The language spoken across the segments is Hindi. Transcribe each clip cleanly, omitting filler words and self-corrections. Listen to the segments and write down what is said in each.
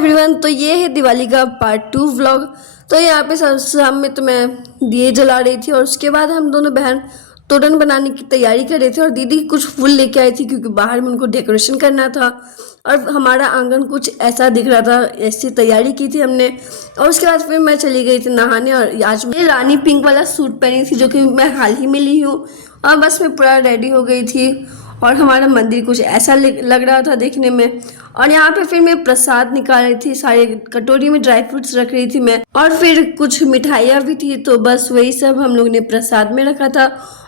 एवरीवन, तो ये है दिवाली का पार्ट 2 व्लॉग। तो यहाँ पे शाम में तो मैं दिए जला रही थी और उसके बाद हम दोनों बहन तोरण बनाने की तैयारी कर रहे थे और दीदी कुछ फूल लेके आई थी क्योंकि बाहर में उनको डेकोरेशन करना था और हमारा आंगन कुछ ऐसा दिख रहा था। ऐसी तैयारी की थी हमने और उसके बाद फिर मैं चली गई थी नहाने। और आज मैं रानी पिंक वाला सूट पहनी थी जो कि मैं हाल ही में ली हूँ और बस मैं पूरा रेडी हो गई थी और हमारा मंदिर कुछ ऐसा लग रहा था देखने में। और यहाँ पे फिर मैं प्रसाद निकाल रही थी, सारे कटोरी में ड्राई फ्रूट्स रख रही थी मैं और फिर कुछ मिठाइयाँ भी थी, तो बस वही सब हम लोग ने प्रसाद में रखा था।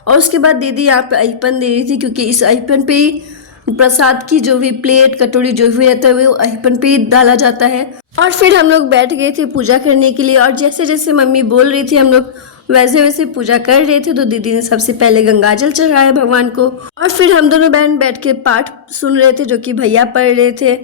और उसके बाद दीदी यहाँ पे अहिपन दे रही थी क्योंकि इस अहिपन पे ही प्रसाद की जो भी प्लेट कटोरी जो भी रहता है वो अहिपन पे ही डाला जाता है। और फिर हम लोग बैठ गए थे पूजा करने के लिए और जैसे जैसे मम्मी बोल रही थी हम लोग वैसे वैसे पूजा कर रहे थे। तो दीदी ने सबसे पहले गंगाजल चढ़ाया भगवान को और फिर हम दोनों बहन बैठ के पाठ सुन रहे थे जो कि भैया पढ़ रहे थे।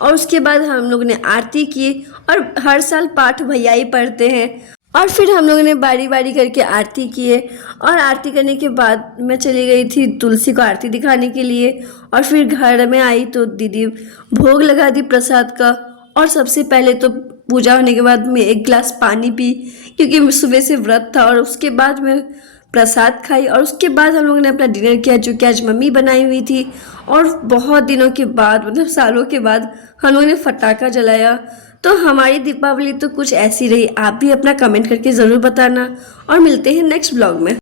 और उसके बाद हम लोग ने आरती की और हर साल पाठ भैया ही पढ़ते हैं। और फिर हम लोगों ने बारी बारी करके आरती किए और आरती करने के बाद मैं चली गई थी तुलसी को आरती दिखाने के लिए। और फिर घर में आई तो दीदी भोग लगा दी प्रसाद का। और सबसे पहले तो पूजा होने के बाद मैं एक गिलास पानी पी क्योंकि सुबह से व्रत था। और उसके बाद मैं प्रसाद खाई और उसके बाद हम लोगों ने अपना डिनर किया जो कि आज मम्मी बनाई हुई थी। और बहुत दिनों के बाद मतलब सालों के बाद हम लोगों ने फटाका जलाया। तो हमारी दीपावली तो कुछ ऐसी रही। आप भी अपना कमेंट करके ज़रूर बताना और मिलते हैं नेक्स्ट ब्लॉग में।